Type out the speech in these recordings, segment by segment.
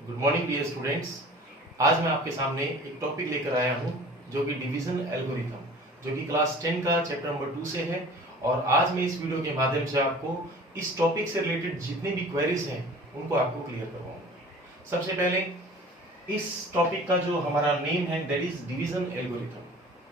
Good morning dear students. आज मैं आपके सामने एक टॉपिक लेकर आया हूं जो कि डिवीजन एल्गोरिथम, जो कि क्लास 10 का चैप्टर नंबर 2 से है। और आज मैं इस वीडियो के माध्यम से आपको इस टॉपिक से रिलेटेड जितनी भी क्वेरीज हैं उनको आपको क्लियर करवाऊंगा। सबसे पहले इस टॉपिक का जो हमारा नेम है दैट इज डिवीजन एल्गोरिथम।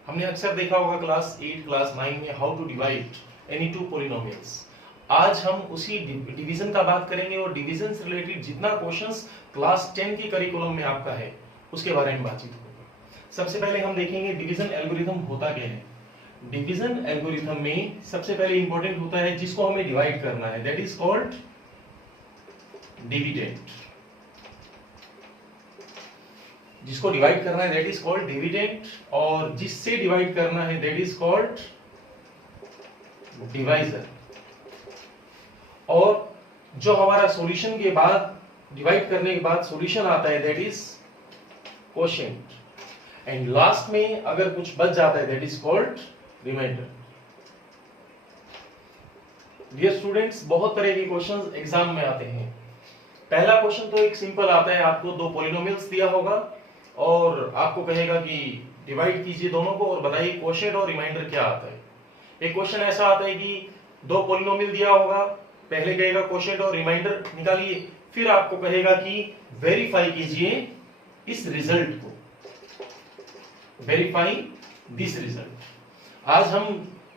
हमने अक्सर देखा होगा क्लास 8 क्लास 9 में how to divide any two polynomials. आज हम उसी डिवीजन का बात करेंगे और डिवीजन से रिलेटेड जितना क्वेश्चंस क्लास 10 की करिकुलम में आपका है उसके बारे में बातचीत होगी। सबसे पहले हम देखेंगे डिवीजन एल्गोरिथम होता क्या है। डिवीजन एल्गोरिथम में सबसे पहले इंपॉर्टेंट होता है जिसको हमें डिवाइड करना है, दैट इज कॉल्ड डिविडेंड। जिसको डिवाइड करना है दैट इज कॉल्ड डिविडेंड, और जिससे डिवाइड करना है दैट इज कॉल्ड डिवाइजर। और जो हमारा सॉल्यूशन के बाद डिवाइड करने के बाद सॉल्यूशन आता है that is quotient, and last में अगर कुछ बच जाता है that is called reminder. Dear students, बहुत तरह के क्वेश्चंस एग्जाम में आते हैं। पहला क्वेश्चन तो एक सिंपल आता है, आपको दो पॉलिनोमियल्स दिया होगा और आपको कहेगा कि डिवाइड कीजिए दोनों को और बताइए क्वोशिएंट और रिमाइंडर क्या आता है। एक क्वेश्चन ऐसा आता है कि दो पॉलिनोमियल दिया होगा, पहले कहेगा क्वोशिएंट और रिमाइंडर निकालिए, फिर आपको कहेगा कि वेरीफाई कीजिए इस रिजल्ट को, वेरीफाई दिस रिजल्ट। आज हम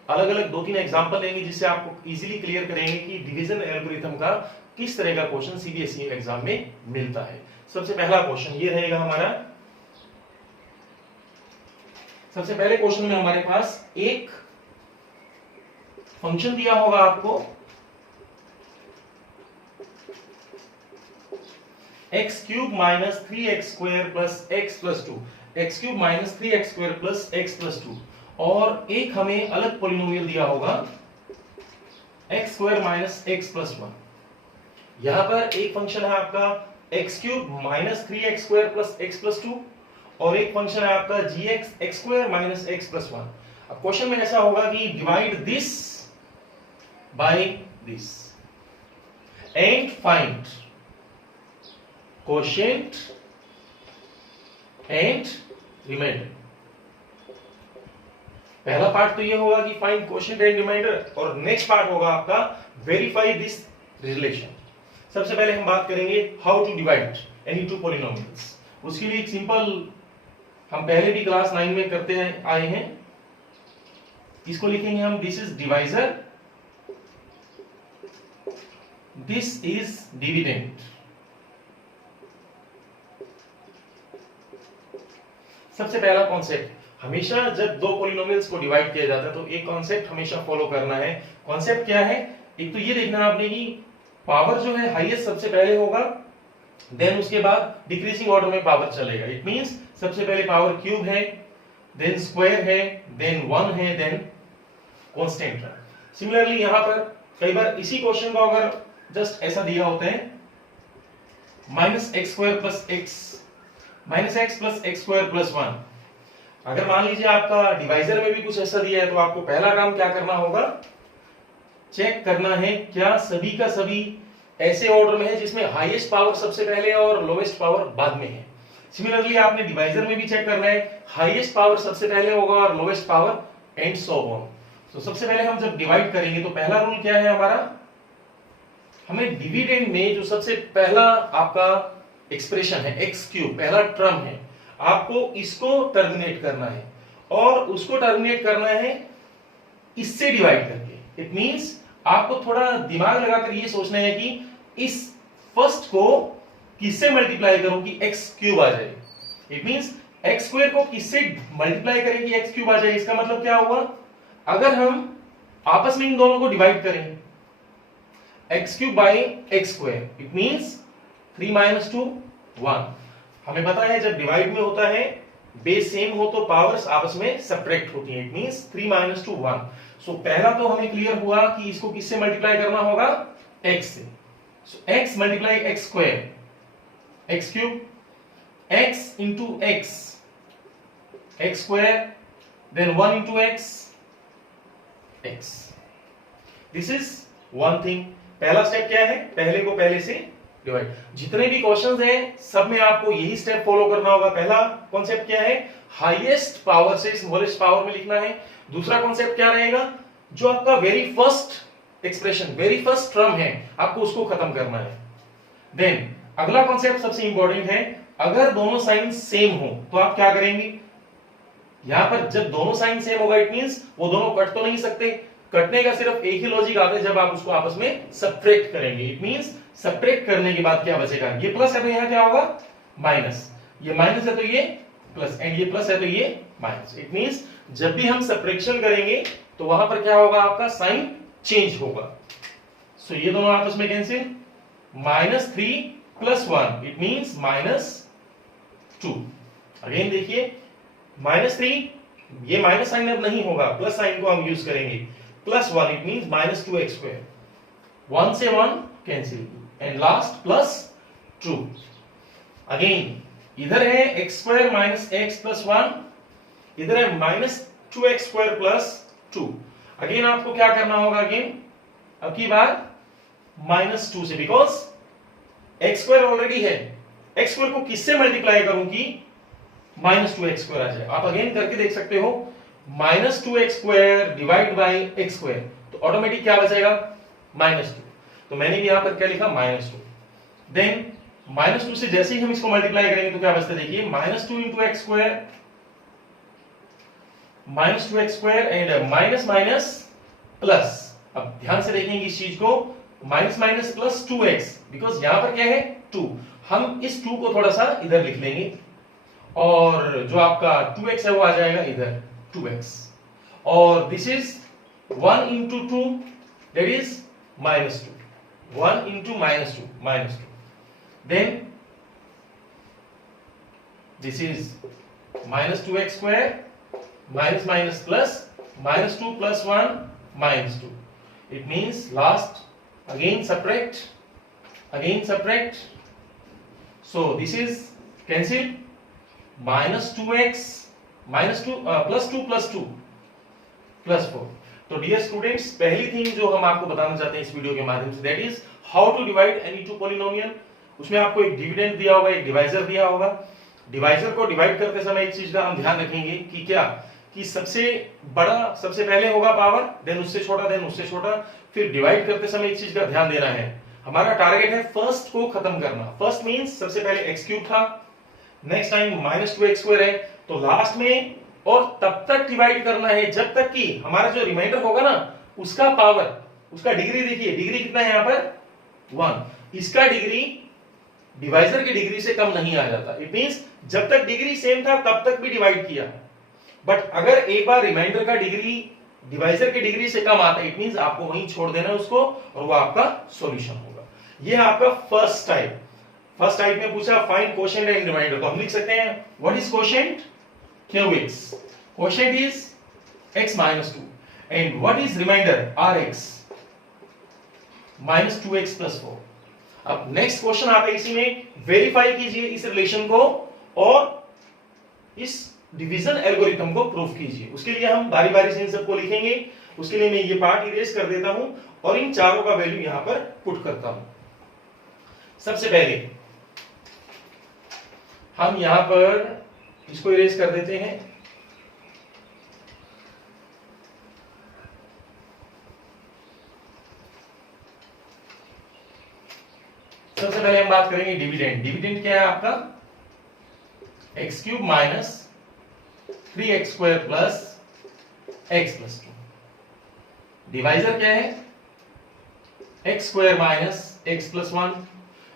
अलग अलग 2-3 एग्जांपल लेंगे जिससे आपको इजीली क्लियर करेंगे कि डिवीजन एल्गोरिथम का किस तरह का क्वेश्चन सीबीएसई एग्जाम में मिलता है। सबसे पहला क्वेश्चन ये रहेगा हमारा। सबसे पहले क्वेश्चन में हमारे पास एक फंक्शन दिया होगा आपको x cube minus 3x square plus x plus 2, x cube minus 3x square plus x plus 2, और एक हमें अलग पॉलिनोमियल दिया होगा x square minus x plus 1। यहां पर एक फंक्शन है आपका x cube minus 3x square plus x plus 2 और एक फंक्शन है आपका gx x square minus x plus 1। अब क्वेश्चन में ऐसा होगा कि divide this by this and find quotient and reminder. पहला पार्ट तो ये होगा कि फाइंड क्वोशिएंट एंड रिमाइंडर, और नेक्स्ट पार्ट होगा आपका वेरीफाई दिस रिलेशन। सबसे पहले हम बात करेंगे how to divide any two polynomials. उसके लिए एक सिंपल हम पहले भी क्लास 9 में करते आए हैं, इसको लिखेंगे हम this is divisor, this is dividend. सबसे पहला कॉन्सेप्ट, हमेशा जब दो पॉलिनोमियल्स को डिवाइड किया जाता है तो एक कॉन्सेप्ट हमेशा फॉलो करना है। कॉन्सेप्ट क्या है? एक तो ये देखना आपने कि पावर जो है हाईएस्ट सबसे पहले होगा, देन उसके बाद डिक्रीजिंग ऑर्डर में पावर चलेगा। इट मींस सबसे पहले पावर क्यूब है, देन स्क्वायर है, देन 1 है, देन कांस्टेंट है। सिमिलरली यहां पर कई बार इसी क्वेश्चन को अगर जस्ट ऐसा दिया होता है minus x square plus x minus x plus x square plus 1, अगर मान लीजिए आपका डिवाइजर में भी कुछ ऐसा दिया है तो आपको पहला काम क्या करना होगा, चेक करना है क्या सभी का सभी ऐसे ऑर्डर में है जिसमें हाईएस्ट पावर सबसे पहले और लोएस्ट पावर बाद में है। सिमिलरली आपने डिवाइजर में भी चेक करना है, हाईएस्ट पावर सबसे पहले होगा और lowest power and so on. तो सबसे पहले हम जब डिवाइड करेंगे तो पहला रूल क्या है हमारा, हमें डिविडेंड में जो सबसे पहला आपका एक्सप्रेशन है एक्स क्यूब, पहला टर्म है, आपको इसको टर्मिनेट करना है और उसको टर्मिनेट करना है इससे डिवाइड करके। इट मींस आपको थोड़ा दिमाग लगाकर ये सोचना है कि इस फर्स्ट को किससे मल्टीप्लाई करूं कि एक्स क्यूब आ जाए। इट मींस एक्स स्क्वायर को किससे मल्टीप्लाई करें कि एक्स क्यूब आ जाए। इसका मतलब क्या हुआ, अगर हम आपस में इन दोनों को डिवाइड करें x cube by x square, it means 3 minus 2 1। हमें पता है जब डिवाइड में होता है बेस सेम हो तो पावर्स आपस में सब्ट्रैक्ट होती हैं। It means 3 minus 2 1। सो पहला तो हमें क्लियर हुआ कि इसको किससे मल्टीप्लाई करना होगा, x से। So x multiply x square x cube, x into x x square, then 1 into x x. This is one thing. पहला स्टेप क्या है, पहले को पहले से डिवाइड। जितने भी क्वेश्चंस हैं सब में आपको यही स्टेप फॉलो करना होगा। पहला कॉन्सेप्ट क्या है, हाईएस्ट पावर से स्मॉलेस्ट पावर में लिखना है। दूसरा कॉन्सेप्ट क्या रहेगा, जो आपका very first expression, very first term है, आपको उसको खत्म करना है। देन अगला कॉन्सेप्ट सबसे इंपॉर्टेंट है, अगर दोनों साइन सेम हो तो आप क्या करेंगे, यहां पर जब दोनों साइन सेम होगा इट मींस वो दोनों कट तो नहीं सकते। कटने का सिर्फ एक ही लॉजिक आता है, जब आप उसको आपस में सब्ट्रैक्ट करेंगे। इट मींस सब्ट्रैक्ट करने के बाद क्या बचेगा, ये प्लस है तो यहां क्या होगा माइनस, ये माइनस है तो ये प्लस, एंड ये प्लस है तो ये माइनस। इट मींस जब भी हम सब्ट्रैक्शन करेंगे तो वहां पर क्या होगा, आपका साइन चेंज होगा। सो ये दोनों आपस में कैंसिल, -3 + 1 इट मींस -2। अगेन देखिए -3, ये माइनस साइन अब नहीं होगा, प्लस साइन को हम यूज करेंगे, +1 इट मींस -2x²। 1 से 1 कैंसिल, एंड लास्ट +2। अगेन इधर है x² - x + 1, इधर है -2x² + 2। अगेन आपको क्या करना होगा, अगेन अब की बार -2 से, बिकॉज x² ऑलरेडी है, x² को किससे मल्टीप्लाई करूं कि -2x² आ जाए। आप अगेन करके देख सकते हो, -2x² डिवाइड बाय x², तो ऑटोमेटिक क्या बचेगा -2। तो मैंने भी यहां पर क्या लिखा -2। देन -2 से जैसे ही हम इसको मल्टीप्लाई करेंगे तो क्या बचता है, देखिए -2 × x² -2x² and minus minus plus. अब ध्यान से देखेंगे इस चीज को, minus minus plus 2x, because यहां पर क्या है 2, हम इस 2 को थोड़ा सा इधर लिख लेंगे, और जो आपका 2x है वो आ जाएगा इधर 2x, और this is 1 × 2 that is -2, 1 × -2, then this is -2x² minus minus plus -2 + 1 -2. It means last again subtract, so this is cancel, -2x -2 +2 + 2 +4। तो डियर स्टूडेंट्स, पहली थिंग जो हम आपको बताना चाहते हैं इस वीडियो के माध्यम से, that is how to divide any two polynomial. उसमें आपको एक डिविडेंड दिया होगा, एक डिवाइजर दिया होगा। डिवाइजर को डिवाइड करते समय एक चीज का हम ध्यान रखेंगे कि क्या, कि सबसे बड़ा सबसे पहले होगा पावर, देन उससे छोटा, देन उससे छोटा। फिर डिवाइड करते समय एक चीज का ध्यान देना है, हमारा टारगेट है फर्स्ट को खत्म करना। फर्स्ट मींस सबसे पहले x³ था, नेक्स्ट टाइम -2x² है, तो लास्ट में और तब तक डिवाइड करना है जब तक कि हमारा जो रिमाइंडर होगा ना उसका पावर, उसका डिग्री, देखिए डिग्री कितना है यहाँ पर 1, इसका डिग्री डिवाइजर की डिग्री से कम नहीं आ जाता। इट मींस जब तक डिग्री सेम था तब तक भी डिवाइड किया, बट अगर एक बार रिमाइंडर का डिग्री डिवाइजर की डिग्री से कम आता है, इट मींस आपको वहीं छोड़ देना है उसको, और वो आपका सॉल्यूशन होगा। ये है आपका फर्स्ट टाइप। फर्स्ट टाइप में पूछा फाइंड कोशेंट एंड रिमाइंडर, तो हम लिख सकते हैं what is quotient, QX, quotient is x - 2, and what is reminder RX, -2x + 4। अब नेक्स्ट क्वेश्चन आता है, इसी में वेरीफाई कीजिए इस रिलेशन को और इस डिवीजन एल्गोरिथम को प्रूफ कीजिए। उसके लिए हम बारी बारी से इन सबको लिखेंगे। उसके लिए मैं ये पार्ट इरेज कर देता हूं और इन चारों का वैल्यू यहां पर पुट करता हूं। सबसे पहले हम यहां पर इसको इरेज कर देते हैं। सबसे पहले हम बात करेंगे डिविडेंड। डिविडेंड क्या है आपका, x³ - 3x² + x + 2। डिवाइजर क्या है, x² - x + 1,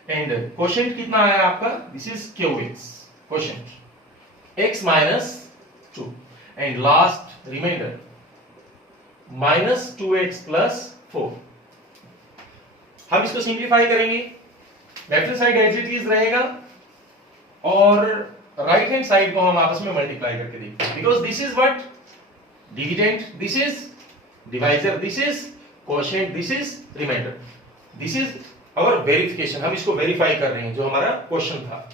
एंड कोशेंट कितना आया आपका, this is QX, quotient x - 2, and last reminder -2x + 4। हम इसको सिंप्लीफाई करेंगे, left hand side as it is रहेगा और राइट हैंड साइड को हम आपस में मल्टीप्लाई करके देखते हैं, because this is what dividend, this is divisor, this is quotient, this is reminder, this is our verification. हम इसको वेरीफाई कर रहे हैं जो हमारा क्वेश्चन था।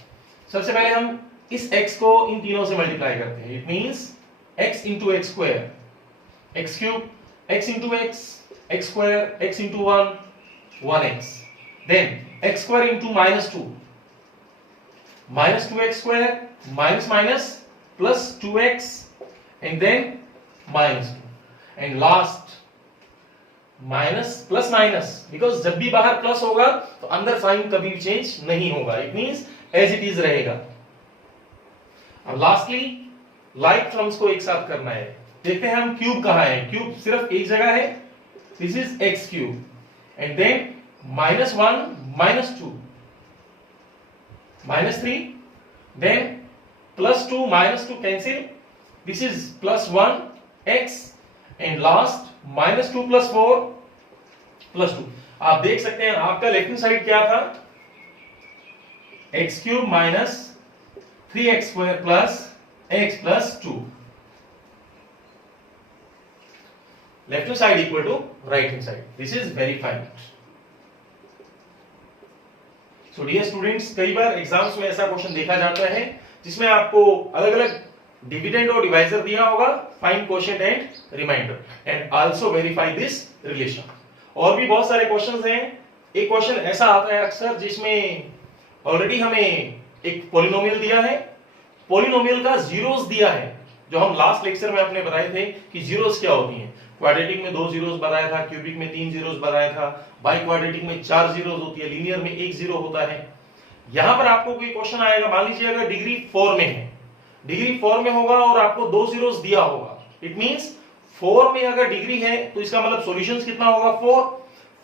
सबसे पहले हम इस x को इन तीनों से मल्टीप्लाई करते हैं। It means x × x², x³ x × x, x² x × 1 1x, then x square into -2, -2x square minus minus plus 2x and then -2 and last minus plus minus, because जब भी बाहर प्लस होगा तो अंदर साइन कभी भी चेंज नहीं होगा, it means as it is रहेगा। अब लास्टली लाइक टर्म्स को एक साथ करना है। देखते हैं हम क्यूब कहां है, क्यूब सिर्फ एक जगह है, this is x cube and then -1 -2 -3 then +2 -2 cancel, this is +1 x and last -2 + 4 + 2। आप देख सकते हैं आपका लेफ्ट हैंड साइड क्या था, x³ - 3x² + x + 2, left hand side equal to right hand side, this is verified. So dear students, कई बार exams में ऐसा क्वेश्चन देखा जाता है जिसमें आपको अलग अलग डिविडेंड और डिवाइजर दिया होगा, find quotient and reminder and also verify this relation. और भी बहुत सारे क्वेश्चंस हैं। एक क्वेश्चन ऐसा आता है अक्सर जिसमें ऑलरेडी हमें एक पॉलिनोमियल दिया है, पॉलिनोमियल का जीरोस दिया है, जो हम लास्ट लेक्चर में आपने बताए थे कि जीरोस क्या होती हैं। क्वाड्रेटिक में 2 जीरोस बताया था, क्यूबिक में 3 जीरोस बताया था, बाई क्वाड्रेटिक में 4 जीरोस होती है, लीनियर में 1 जीरो होता है। यहां पर आपको कोई क्वेश्चन आएगा, मान लीजिए अगर डिग्री 4 में है, डिग्री 4 में होगा और आपको 2 जीरोस दिया होगा, इट मींस 4 में अगर डिग्री है तो इसका मतलब सॉल्यूशंस कितना होगा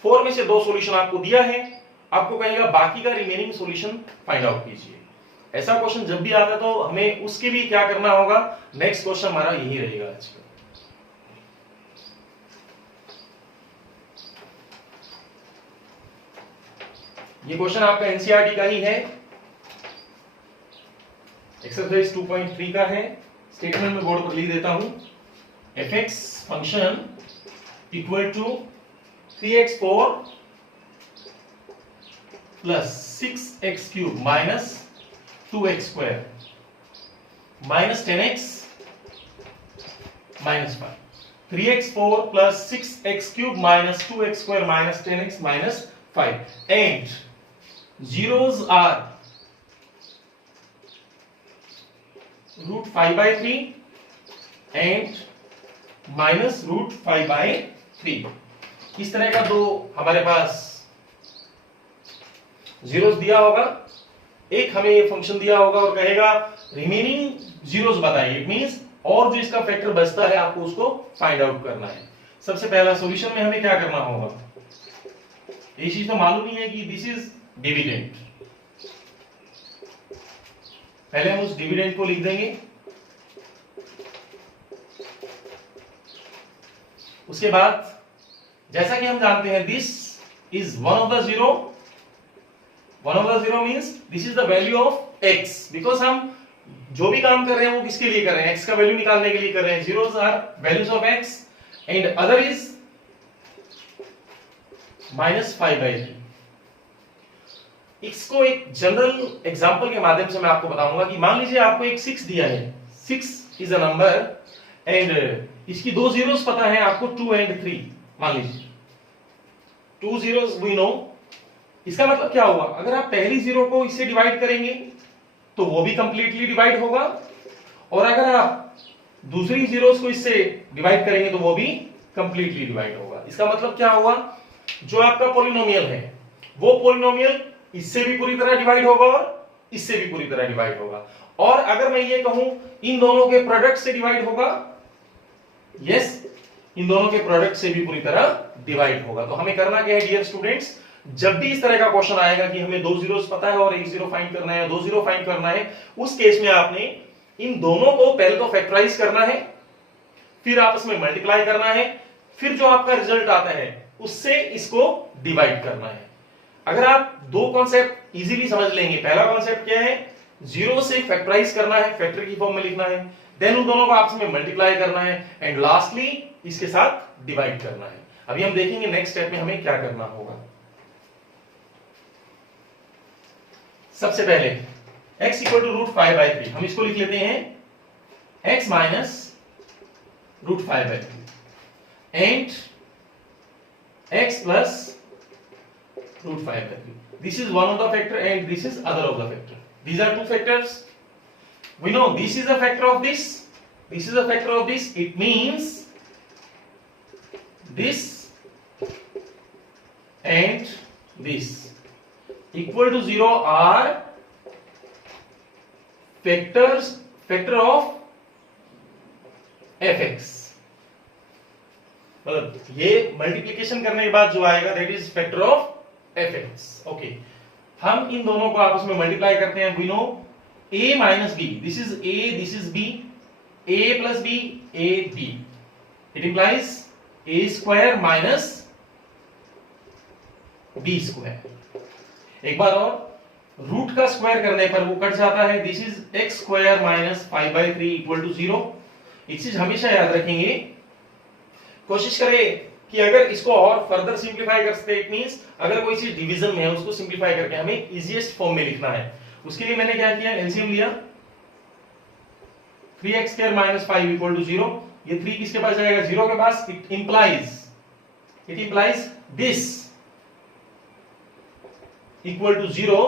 4 में से 2 सॉल्यूशन आपको दिया है, आपको कहेगा बाकी का रिमेनिंग सॉल्यूशन फाइंड आउट कीजिए। ऐसा क्वेश्चन जब भी आता है तो हमें उसके भी क्या करना होगा, नेक्स्ट क्वेश्चन हमारा यही रहेगा आज का। ये क्वेश्चन आपका एनसीईआरटी का ही है, एक्सरसाइज 2.3 का है। स्टेटमेंट में बोर्ड पर लिख देता हूं, fx function equal to 3x4 plus 6x³ minus 2x² minus 10x minus 5, 3x4 plus 6x³ minus 2x² minus 10x minus 5 and zeros are √5/3 and -√5/3। इस तरह का दो हमारे पास जीरोस दिया होगा, एक हमें ये फंक्शन दिया होगा और कहेगा रिमेनिंग जीरोस बताइए, इट मींस और जो इसका फैक्टर बचता है आपको उसको फाइंड आउट करना है। सबसे पहला सॉल्यूशन में हमें क्या करना होगा, ये चीज तो मालूम ही है कि दिस इज डिविडेंड, पहले हम उस डिविडेंड को लिख देंगे, उसके बाद जैसा कि हम जानते हैं this is one of the zero means this is the value of x, because हम जो भी काम कर रहे हैं वो किसके लिए कर रहे हैं, x का वैल्यू निकालने के लिए कर रहे हैं। Zeros are values of x and other is -5/3। इसको एक जनरल एग्जांपल के माध्यम से मैं आपको बताऊंगा कि मान लीजिए आपको एक 6 दिया है, 6 इज अ नंबर एंड इसकी 2 जीरोस पता है आपको 2 एंड 3, मान लीजिए 2 जीरोस वी नो। इसका मतलब क्या हुआ, अगर आप पहली जीरो को इससे डिवाइड करेंगे तो वो भी कंप्लीटली डिवाइड होगा, और अगर आप दूसरी जीरोस को इससे डिवाइड करेंगे तो वो भी कंप्लीटली डिवाइड होगा। इसका मतलब क्या हुआ, जो आपका पॉलिनोमियल है वो पॉलिनोमियल इससे भी पूरी तरह डिवाइड होगा और इससे भी पूरी तरह डिवाइड होगा, और अगर मैं ये कहूं इन दोनों के प्रोडक्ट से डिवाइड होगा, यस इन दोनों के प्रोडक्ट से भी पूरी तरह डिवाइड होगा। तो हमें करना क्या है डियर स्टूडेंट्स, जब भी इस तरह का क्वेश्चन आएगा कि हमें 2 जीरोस पता है और 1 जीरो फाइंड करना है, 2 जीरो फाइंड करना है, उस केस में आपने इन दोनों को पहले तो फैक्टराइज करना है, फिर आपस में मल्टीप्लाई करना है, फिर जो आपका रिजल्ट आता है उससे इसको डिवाइड करना है। अगर आप दो कॉन्सेप्ट इजीली समझ लेंगे, पहला कॉन्सेप्ट क्या है, जीरो से फैक्टराइज करना है, फैक्टर की फॉर्म में लिखना है, देन उन दोनों को आपस में मल्टीप्लाई करना है एंड लास्टली इसके साथ डिवाइड करना है। अभी हम देखेंगे नेक्स्ट स्टेप में हमें क्या करना होगा। सबसे पहले x इक्वल टू √5/3, हम इसको लिख लेते हैं x minus √5/3 and x plus root 5/3. This is one of the factor and this is other of the factor. These are two factors. We know this is a factor of this. This is a factor of this. It means this and this equal to 0 are factor of fx. मतलब ये multiplication करने के बाद जो आएगा that is factor of fx. Okay, हम इन दोनों को आपस में मल्टीप्लाई करते हैं. We know a minus b, this is a, this is b, a plus b, a b. It implies a square minus b square. एक बार और, रूट का स्क्वायर करने पर वो कट जाता है. This is x square minus 5/3 equal to 0. एक चीज हमेशा याद रखेंगे, कोशिश करें कि अगर इसको और फर्दर सिंप्लीफाई कर सकते, इट मींस अगर कोई चीज डिवीजन में है उसको सिंप्लीफाई करके हमें इजीएस्ट फॉर्म में लिखना है. उसके लिए मैंने क्या किया, एलसीएम लिया. 3x square minus 5 equal to 0. ये 3 किसके पास जाएगा, 0 के पास. It implies this equal to 0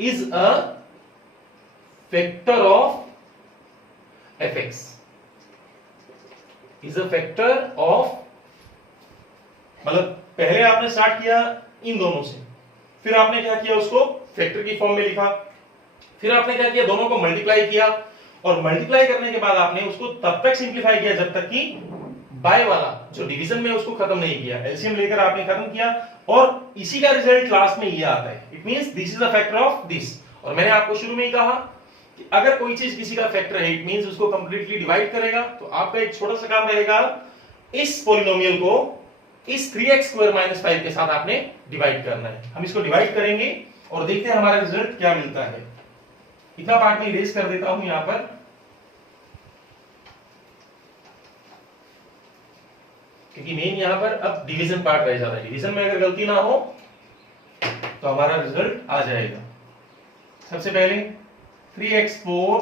is a factor of fx. Is a factor of, मतलब पहले आपने स्टार्ट किया इन दोनों से, फिर आपने क्या किया, उसको फैक्टर की फॉर्म में लिखा, फिर आपने क्या किया, दोनों को मल्टीप्लाई किया, और मल्टीप्लाई करने के बाद आपने उसको तब तक सिंप्लीफाई किया जब तक कि बाय वाला जो डिवीजन में उसको खत्म नहीं किया. एलसीएम लेकर आपने खत्म किया और इसी का रिजल्ट लास्ट में ये आता है. It means this is the factor of this. और मैंने आपको शुरू में ही कहा कि अगर कोई चीज किसी का फैक्टर है, इट मींस उसको कंप्लीटली डिवाइड करेगा. तो आपका एक छोटा सा काम रहेगा, इस पॉलिनोमियल को इस 3x स्क्वायर माइनस 5 के साथ आपने डिवाइड करना है. हम इसको डिवाइड करेंगे और देखते हैं हमारा रिजल्ट क्या मिलता है. इतना पार्ट में इरेज कर देता हूं यहां पर, क्योंकि मेन यहां पर अब डिवीजन पार्ट रह जाता है. डिवीजन में अगर गलती ना हो तो हमारा रिजल्ट आ जाएगा. सबसे पहले 3x4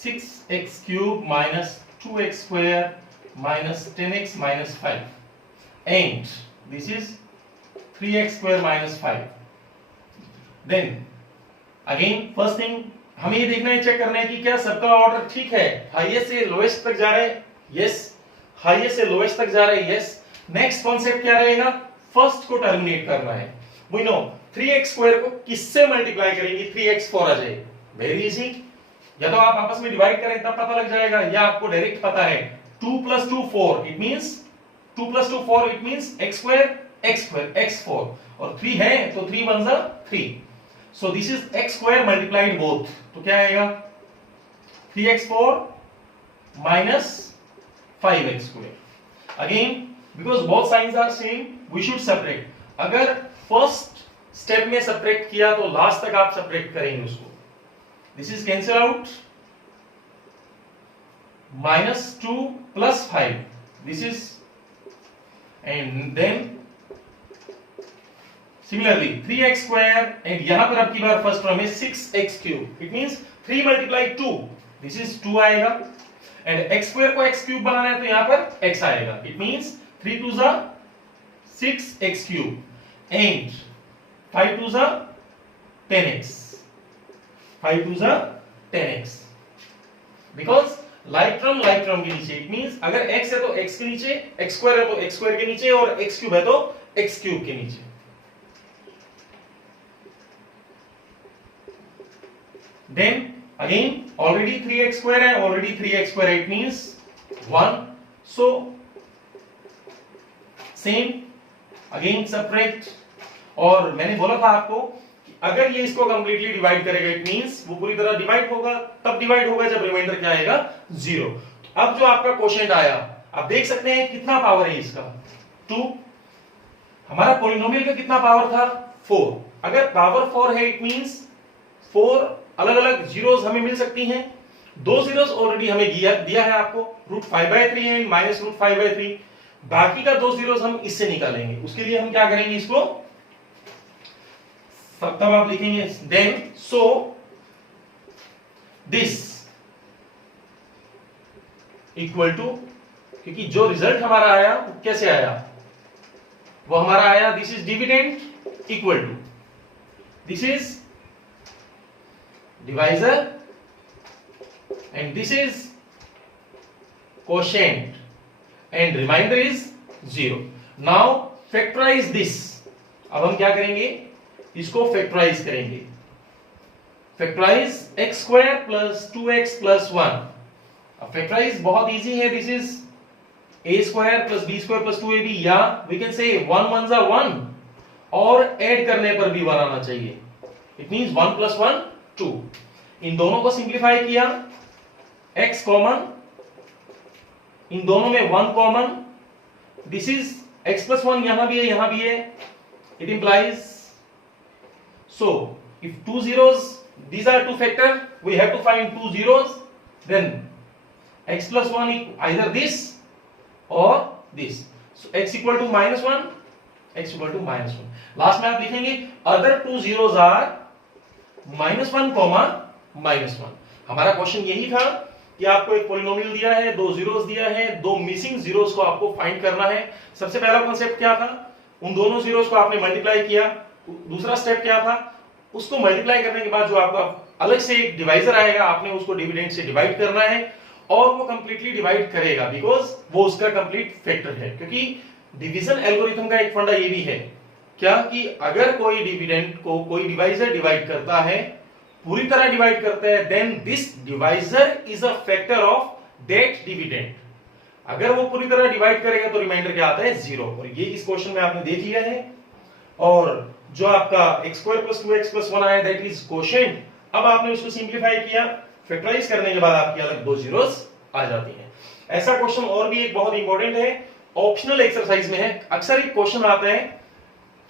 6x cube minus 2x square minus 10x minus 5 and this is 3x square minus 5. Then again first thing हमें ये देखना है, चेक करना है कि क्या सबका ऑर्डर ठीक है. हाईएस्ट से लोएस्ट तक जा रहा है, यस. हाईएस्ट से लोएस्ट तक जा रहा है, यस. नेक्स्ट कॉन्सेप्ट क्या रहेगा, फर्स्ट को टर्मिनेट करना है. वी नो 3x स्क्वायर को किससे मल्टीप्लाई करेंगे, 3x4 आ जाए. Very easy. या तो आप आपस में डिवाइड करें तब पता लग जाएगा, या आपको डायरेक्ट पता है 2 + 2 4. It means 2 + 2 4. It means x square x4 और 3 है तो 3 × 1 = 3. So this is x square multiplied both. तो क्या आएगा, 3x4 minus 5x square. Again because both sides are same we should separate. अगर फर्स्ट स्टेप में सेपरेट किया तो लास्ट तक आप सेपरेट करेंगे उसको. This is cancel out. -2 + 5 this is, and then similarly 3x square and यहां पर अब की बार फर्स्ट टर्म है 6x cube. It means 3 × 2 this is 2 आएगा, एंड x स्क्वायर को x क्यूब बनाना है तो यहां पर x आएगा. It means 3 × 2 = 6x cube and 5 × 2 = 10x. 5 × 2 = 10x. Because like term के नीचे, इट मींस अगर x है तो x के नीचे, x स्क्वायर है तो x स्क्वायर के नीचे, और x क्यूब है तो x क्यूब के नीचे. Then again already 3x square है, ऑलरेडी 3x स्क्वायर है, it means 1. So same again separate. और मैंने बोला था आपको कि अगर ये इसको कंप्लीटली डिवाइड करेगा, इट मींस वो पूरी तरह डिवाइड होगा, तब डिवाइड होगा जब रिमाइंडर क्या आएगा, 0. अब जो आपका क्वोशिएंट आया, आप देख सकते हैं कितना पावर है इसका, 2. हमारा पॉलिनोमियल का कितना पावर था, 4. अगर पावर 4 है, इट मींस 4 अलग अलग जीरोस हमें मिल सकती हैं. 2 जीरोस ऑलरेडी हमें दिया है आपको, √5/3 है माइनस √5/3. बाकी का 2 जीरोस हम इससे निकालेंगे. उसके लिए हम क्या करेंगे, इसको तब आप लिखेंगे then so this equal to, क्योंकि जो रिजल्ट हमारा आया कैसे आया, वो हमारा आया this is dividend equal to, this is divisor and this is quotient and remainder is 0. Now factorize this. अब हम क्या करेंगे, इसको फैक्टराइज करेंगे. Factorise x square plus 2x plus 1. अब फैक्टराइज बहुत इजी है. This is a square plus b square plus 2ab, या वी कैन से 1 1 जा 1 और ऐड करने पर भी 1 आना चाहिए. It means 1 plus 1 2. इन दोनों को सिंप्लीफाई किया, x कॉमन, इन दोनों में 1 common, this is x plus 1 यहां भी है यहां भी है. It implies, so if 2 zeros, these are two factor, we have to find 2 zeros, then x plus 1 either this or this. So x equal to -1, x equal to -1. Last में आप लिखेंगे other 2 zeros are -1, -1. हमारा question यही था कि आपको एक polynomial दिया है, 2 जीरोस दिया है, 2 मिसिंग जीरोस को आपको फाइंड करना है. सबसे पहला कॉन्सेप्ट क्या था, उन दोनों जीरोस को आपने मल्टीप्लाई किया. दूसरा स्टेप क्या था, उसको मल्टीप्लाई करने के बाद जो आपका अलग से एक डिवाइजर आएगा, आपने उसको डिविडेंड से डिवाइड करना है और वो कंप्लीटली डिवाइड करेगा, बिकॉज वो उसका कंप्लीट फैक्टर है. क्योंकि डिवीजन एल्गोरिथम का एक फंडा ये भी है क्या, कि अगर कोई डिविडेंड को कोई डिवाइजर डिवाइड करता है, पूरी तरह डिवाइड करता है, then this divisor is a factor of that dividend. अगर वो पूरी तरह डिवाइड करेगा तो रिमाइंडर क्या आता है, 0. और ये इस क्वेश्चन में आपने देख लिया है. और जो आपका x square plus 2x plus 1 आया, दैट इज क्वोशिएंट. अब आपने उसको सिंप्लीफाई किया, फैक्टराइज करने के बाद आपकी अलग 2 जीरोस आ जाती हैं. ऐसा क्वेश्चन और भी एक बहुत इंपॉर्टेंट है, ऑप्शनल एक्सरसाइज में है. अक्सर एक क्वेश्चन आता है,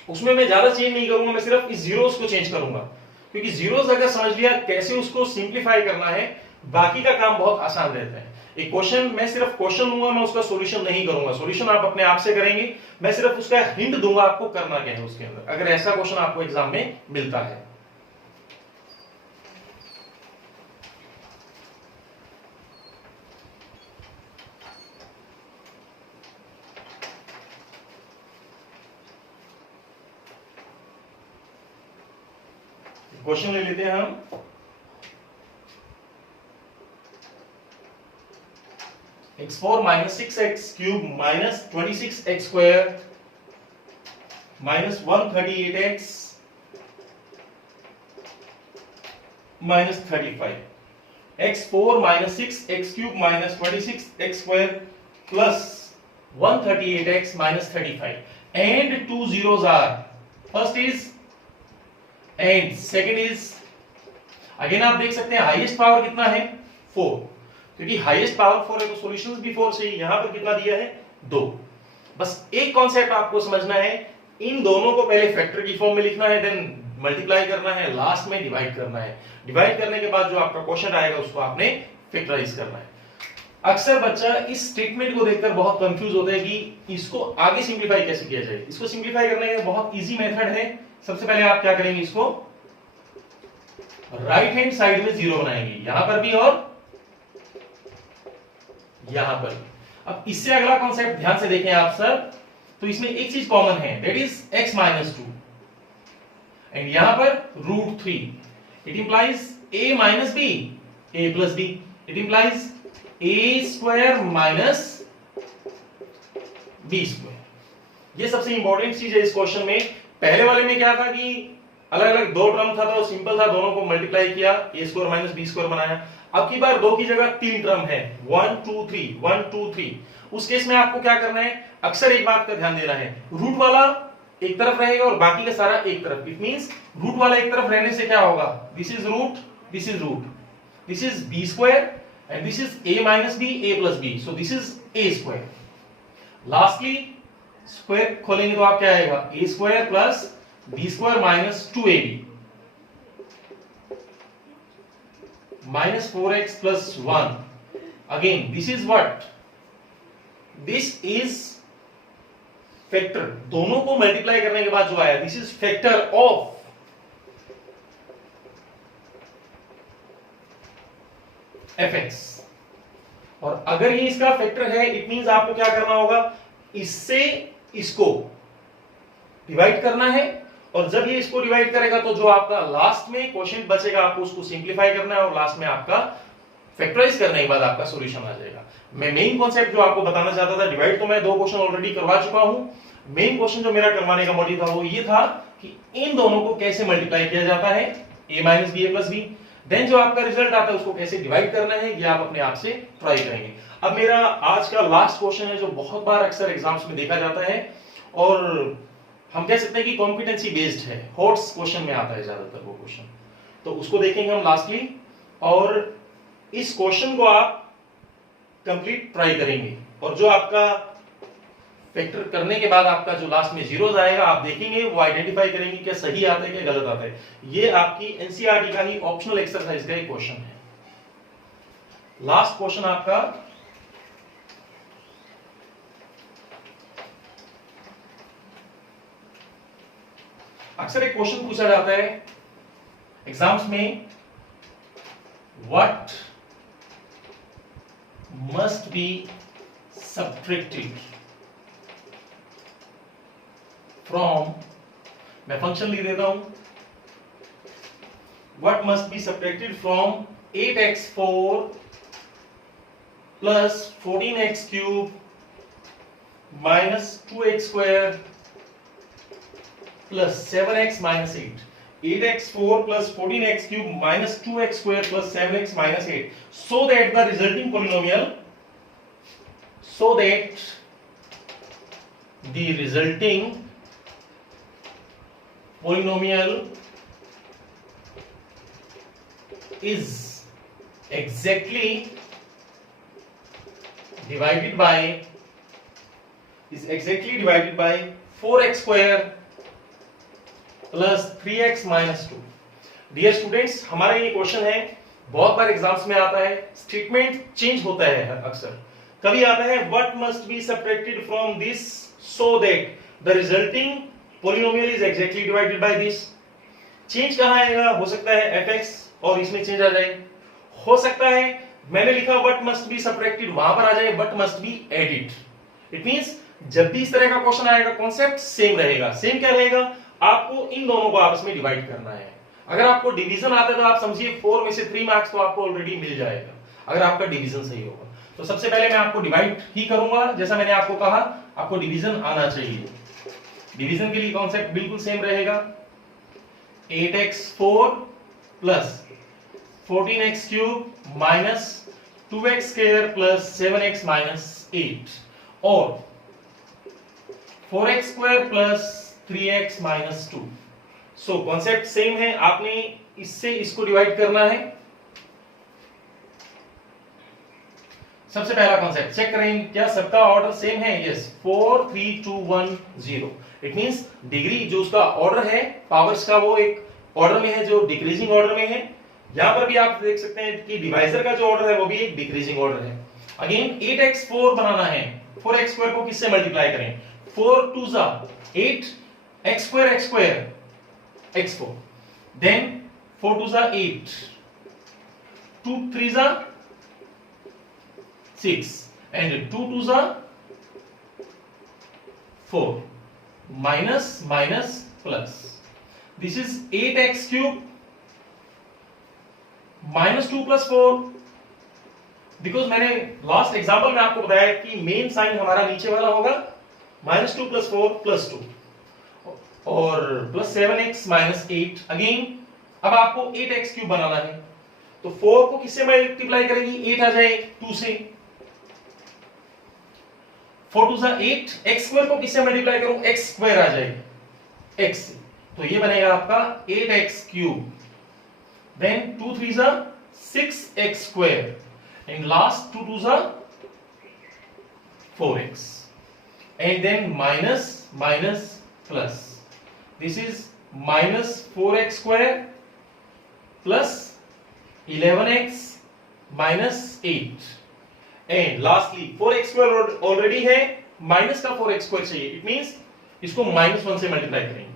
उसमें मैं ज्यादा चेंज नहीं करूंगा, मैं सिर्फ इस जीरोस को चेंज करूंगा. क्योंकि जीरोस अगर समझ लिया कैसे उसको सिंप्लीफाई करना है, बाकी का काम बहुत आसान रहता है. एक क्वेश्चन मैं सिर्फ क्वेश्चन दूंगा, मैं उसका सॉल्यूशन नहीं करूंगा. सॉल्यूशन आप अपने आप से करेंगे, मैं सिर्फ उसका हिंट दूंगा आपको करना क्या है उसके अंदर, अगर ऐसा क्वेश्चन आपको एग्जाम में मिलता है. क्वेश्चन ले लेते हैं हम. x4 minus 6x cube minus 26x square minus 138x minus 35. x4 minus 6x cube minus 26x square plus 138x minus 35. And 2 zeros are, first is and second is, again आप देख सकते हैं हाईएस्ट पावर कितना है, 4. क्योंकि highest power 4 है तो solutions भी 4 से. यहां पर कितना दिया है, 2. बस एक कॉन्सेप्ट आपको समझना है, इन दोनों को पहले फैक्टर की फॉर्म में लिखना है, देन मल्टीप्लाई करना है, लास्ट में डिवाइड करना है. डिवाइड करने के बाद जो आपका क्वेश्चन आएगा उसको आपने फैक्टराइज करना है. अक्सर बच्चा इस स्टेटमेंट को देखकर बहुत कंफ्यूज होता है कि इसको आगे सिंप्लीफाई कैसे किया जाए. इसको सिंप्लीफाई करने का बहुत इजी मेथड है. सबसे पहले आप क्या करेंगे, इसको राइट हैंड साइड में 0 बनाएंगे, यहां पर भी और यहां पर. अब इससे अगला कॉन्सेप्ट ध्यान से देखें आप सब, तो इसमें एक चीज कॉमन है, that is x minus 2 and यहां पर √3. It implies a minus b, a plus b. It implies a square minus b square. ये सबसे इंपॉर्टेंट चीज है इस क्वेश्चन में. पहले वाले में क्या था कि अलग अलग 2 टर्म था तो सिंपल था, दोनों को मल्टीप्लाई किया, a square minus b square बनाया. अब की बार 2 की जगह 3 टर्म है, 1 2 3 1 2 3. उस केस में आपको क्या करना है, अक्सर एक बात का ध्यान देना है, रूट वाला एक तरफ रहेगा और बाकी का सारा एक तरफ. इट मींस रूट वाला एक तरफ रहने से क्या होगा, this is root, this is root, this is b square and this is a minus b, a plus b. So this is a square. Lastly square खोलेंगे तो आप क्या आएगा, a square plus b square minus 2ab minus 4x plus 1. Again this is what, this is factor. दोनों को multiply करने के बाद जो आया, this is factor of fx. और अगर ये इसका फैक्टर है, इट मींस आपको क्या करना होगा, इससे इसको डिवाइड करना है और जब ये इसको डिवाइड करेगा तो जो आपका लास्ट में क्वेश्चन बचेगा आपको उसको सिंप्लीफाई करना है और लास्ट में आपका फैक्टराइज करने के बाद आपका सॉल्यूशन आ जाएगा। मैं मेन कॉन्सेप्ट जो आपको बताना चाहता था, डिवाइड तो मैं 2 क्वेश्चन ऑलरेडी करवा चुका हूं। मेन क्वेश्चन जो मेरा करवाने का मोटिव था वो ये था कि इन दोनों को कैसे मल्टीप्लाई किया जाता है, a minus b a plus b, then जो आपका रिजल्ट आता है उसको कैसे डिवाइड करना है, ये आप अपने आप से ट्राई करेंगे। अब मेरा आज का लास्ट क्वेश्चन है जो बहुत बार अक्सर एग्जाम्स में देखा जाता है और हम कह सकते हैं कि कॉम्पिटेंसी बेस्ड है, हॉट्स क्वेश्चन में आता है ज्यादातर वो क्वेश्चन, तो उसको देखेंगे हम लास्टली। और इस क्वेश्चन को आप कंप्लीट ट्राई करेंगे और जो आपका फैक्टर करने के बाद आपका जो लास्ट में जीरोस आएगा आप देखेंगे, वो आइडेंटिफाई करेंगे क्या सही आता है क्या गलत आता है। ये आपकी एनसीईआरटी का ही ऑप्शनल एक्सरसाइज का एक क्वेश्चन है। लास्ट क्वेश्चन आपका अक्सर एक क्वेश्चन पूछा जाता है एग्जाम्स में, what must be subtracted from, मैं फंक्शन लिख देता हूं, what must be subtracted from 8x4 plus 14x cube minus 2x square plus 7x minus 8, 8x4 plus 14x cube minus 2x square plus 7x minus 8, so that the resulting polynomial is exactly divided by 4x square plus 3x minus 2। Dear students, हमारा ये question है, बहुत बार exams में आता है, statement change होता है अक्सर। कभी आता है what must be subtracted from this so that the resulting polynomial is exactly divided by this. Change कहां आएगा, हो सकता है fx और इसमें चेंज आ जाए, हो सकता है मैंने लिखा व्हाट मस्ट बी सब्ट्रैक्टेड, वहां पर आ जाए what must be added. It means जब भी इस तरह का क्वेश्चन आएगा कॉन्सेप्ट सेम रहेगा। सेम क्या रहेगा, आपको इन दोनों को आपस में डिवाइड करना है। अगर आपको डिवीजन आता है तो आप समझिए 4 में से 3 मार्क्स तो आपको ऑलरेडी मिल जाएगा अगर आपका डिवीजन सही होगा। तो सबसे पहले मैं आपको डिवाइड ही करूंगा, जैसा मैंने आपको कहा आपको डिवीजन आना चाहिए। डिवीजन के लिए कॉन्सेप्ट बिल्कुल सेम रहेगा, 8x4 plus 14x cube minus 2x square plus 7x minus 8 और 4x square plus 3x minus 2। So concept same है, आपने इससे इसको डिवाइड करना है। सबसे पहला कॉन्सेप्ट चेक करें क्या सबका ऑर्डर सेम है, यस 4 3 2 1 0। इट मींस डिग्री जो उसका ऑर्डर है पावर्स का वो एक ऑर्डर में है जो डिक्रीजिंग ऑर्डर में है। यहां पर भी आप देख सकते हैं कि डिवाइजर का जो ऑर्डर है वो भी एक डिक्रीजिंग ऑर्डर है। अगेन 8x4 बनाना है, 4x स्क्वायर को किससे मल्टीप्लाई करें, 4 2 जा 8 x square x4, then 4 2 जा 8, 2 3 जा 6 and 2 2 जा 4 minus minus plus, this is 8x cube minus 2 plus 4, because मैंने लास्ट एग्जाम्पल में आपको बताया कि मेन साइन हमारा नीचे वाला होगा -2 plus 4 plus 2 और प्लस 7x माइनस 8। अगेन अब आपको 8x क्यूब बनाना है तो 4 को किससे मल्टीप्लाई करेंगी, 8 आ जाए 2 से, 4 2 जा 8, x स्क्वायर को किससे मल्टीप्लाई करूं, x स्क्वायर आ जाए x से, तो ये बनेगा आपका 8x क्यूब, देन 2 3 जा 6x स्क्वायर एंड लास्ट 2 2 जा 4x and then minus minus plus, this is minus 4x square plus 11x minus 8 and lastly 4x square already है, माइनस का 4x square चाहिए, it means इसको -1 से multiply करेंगे।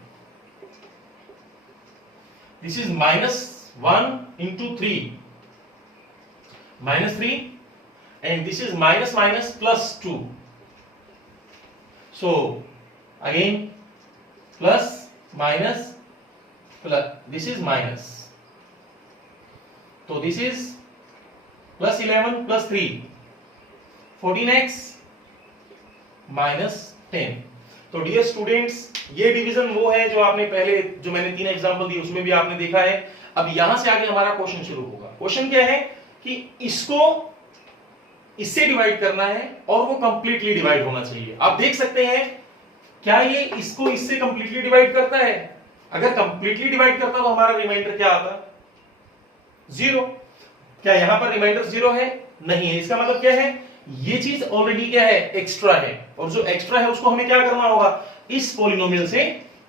this is -1 into 3 -3 and this is minus minus plus 2, so again plus minus plus, this is minus, तो this is plus 11 plus 3 14x minus 10। तो dear students, ये division वो है जो आपने पहले, जो मैंने 3 एग्जांपल दिए उसमें भी आपने देखा है। अब यहां से आगे हमारा क्वेश्चन शुरू होगा। क्वेश्चन क्या है कि इसको इससे डिवाइड करना है और वो कंप्लीटली डिवाइड होना चाहिए। आप देख सकते हैं क्या ये इसको इससे कंप्लीटली डिवाइड करता है? अगर कंप्लीटली डिवाइड करता तो हमारा रिमाइंडर क्या आता? 0। क्या यहां पर रिमाइंडर 0 है? नहीं है। इसका मतलब क्या है? ये चीज ऑलरेडी क्या है? एक्स्ट्रा है, और जो एक्स्ट्रा है उसको हमें क्या करना होगा? इस पॉलिनोमियल से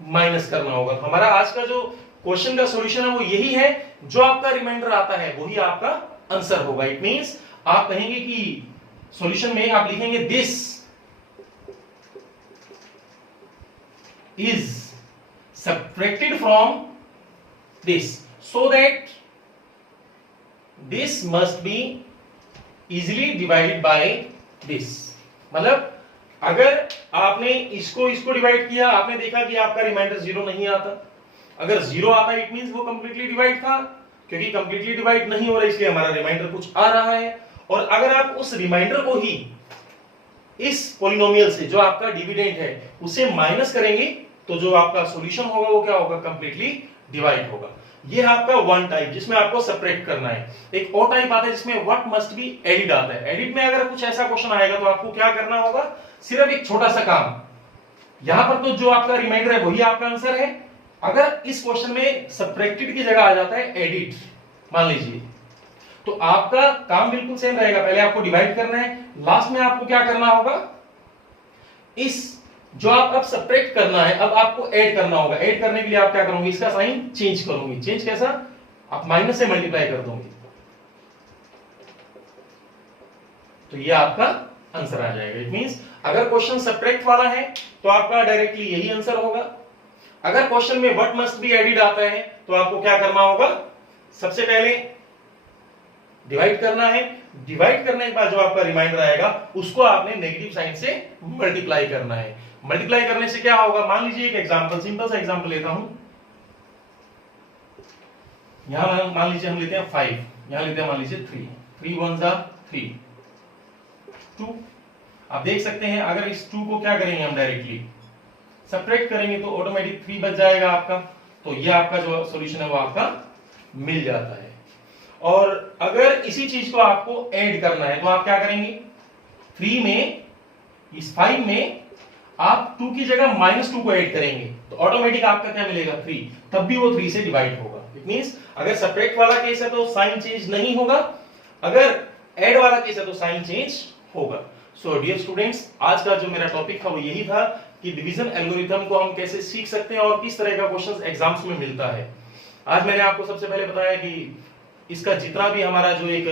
माइनस करना होगा। हमारा आज का जो क्वेश्चन का सॉल्यूशन है वो यही है, जो आपका रिमाइंडर आता है वही आपका आंसर होगा। इट मींस आप कहेंगे कि सॉल्यूशन में आप लिखेंगे this is subtracted from this so that this must be easily divided by this. मतलब अगर आपने इसको डिवाइड किया, आपने देखा कि आपका रिमाइंडर 0 नहीं आता। अगर 0 आता है इट मींस वो कंप्लीटली डिवाइड था, क्योंकि कंप्लीटली डिवाइड नहीं हो रहा इसलिए हमारा रिमाइंडर कुछ आ रहा है। और अगर आप उस रिमाइंडर को ही इस पॉलिनोमियल से, जो आपका डिविडेंड है, उससे माइनस करेंगे तो जो आपका सॉल्यूशन होगा वो क्या होगा? कंप्लीटली डिवाइड होगा। ये है आपका वन टाइप जिसमें आपको सेपरेट करना है। एक और टाइप आता है जिसमें व्हाट मस्ट बी एडिड आता है। एडिड में अगर कुछ ऐसा क्वेश्चन आएगा तो आपको क्या करना होगा? सिर्फ एक छोटा सा काम, यहां पर तो जो आपका रिमाइंडर है वही आपका आंसर है। अगर इस क्वेश्चन में सब्ट्रैक्टेड की जगह आ जाता है एडिट, मान लीजिए, तो आपका काम बिल्कुल सेम रहेगा। पहले आपको डिवाइड करना है, लास्ट में आपको क्या करना होगा? इस जो आप अब सब्ट्रैक्ट करना है, अब आपको ऐड करना होगा। ऐड करने के लिए आप क्या करोगे? इसका साइन चेंज करोगे। चेंज कैसा? आप माइनस से मल्टीप्लाई कर दोगे, तो ये आपका आंसर आ जाएगा। इट मींस अगर क्वेश्चन सब्ट्रैक्ट वाला है तो आपका डायरेक्टली यही आंसर होगा। अगर क्वेश्चन में व्हाट मस्ट बी एडिड आता है तो आपको क्या करना होगा? सबसे पहले डिवाइड करना है। डिवाइड करने के बाद जो आपका रिमाइंडर आएगा उसको आपने नेगेटिव साइन से मल्टीप्लाई करना है। मल्टीप्लाई करने से क्या होगा? मान लीजिए एक एग्जांपल, सिंपल सा एग्जांपल लेता हूं। यहां मान लीजिए हम लेते हैं 5, यहां लेते हैं मान लीजिए 3। 3 1 जा 3 2। आप देख सकते हैं अगर इस 2 को क्या करेंगे हम? डायरेक्टली सब्ट्रैक्ट करेंगे तो ऑटोमेटिक 3 बच जाएगा आपका। तो ये आपका जो सॉल्यूशन है वो आपका मिल जाता है। और अगर इसी चीज को आपको ऐड करना है तो आप क्या करेंगे? 3 में, इस 5 में आप 2 की जगह -2 को ऐड करेंगे तो ऑटोमेटिक आपका क्या मिलेगा? 3। तब भी वो 3 से डिवाइड होगा। इट मींस अगर सब्ट्रैक्ट वाला केस है तो साइन चेंज नहीं होगा, अगर ऐड वाला केस है तो साइन चेंज होगा। सो डियर स्टूडेंट्स, आज का जो मेरा टॉपिक था वो यही था कि डिवीजन एल्गोरिथम को हम कैसे सीख सकते हैं और किस तरह का क्वेश्चंस एग्जाम्स में मिलता है। आज मैंने आपको सबसे पहले बताया कि इसका जितना भी हमारा जो एक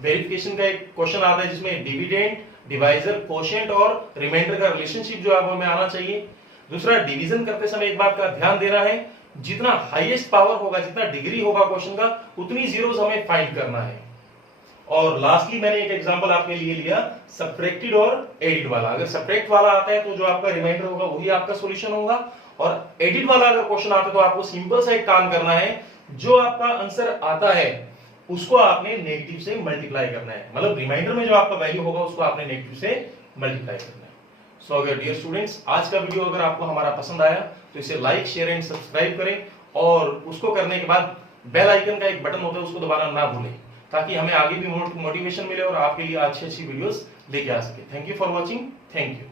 वेरिफिकेशन का एक क्वेश्चन आता है जिसमें डिविडेंड, डिवाइजर, कोशेंट और रिमाइंडर का रिलेशनशिप जो है हमें आना चाहिए। दूसरा, डिवीजन करते समय एक बात का ध्यान देना है, जितना हाईएस्ट पावर होगा, जितना डिग्री होगा क्वेश्चन का, उतनी जीरोस हमें फाइंड करना है। और लास्टली मैंने एक एग्जांपल आपके लिए लिया सब्ट्रैक्टेड और एडिड वाला। अगर सब्ट्रैक्ट वाला आता है तो जो आपका रिमाइंडर होगा वही आपका सॉल्यूशन होगा, और एडिड वाला अगर क्वेश्चन आता है तो आपको सिंपल सा एक काम करना है, जो आपका आंसर आता है उसको आपने नेगेटिव से मल्टीप्लाई करना है। मतलब रिमाइंडर में जो आपका वैल्यू होगा उसको आपने नेगेटिव से मल्टीप्लाई करना है। सो अगर डियर स्टूडेंट्स, आज का वीडियो अगर आपको हमारा पसंद आया तो इसे लाइक, शेयर एंड सब्सक्राइब करें, और उसको करने के बाद बेल आइकन का एक बटन होता है उसको दबाना ना भूलें, ताकि हमें आगे भी मोटिवेशन मिले और आपके लिए अच्छी वीडियोस लेके आ सके। Thank you for watching. Thank you.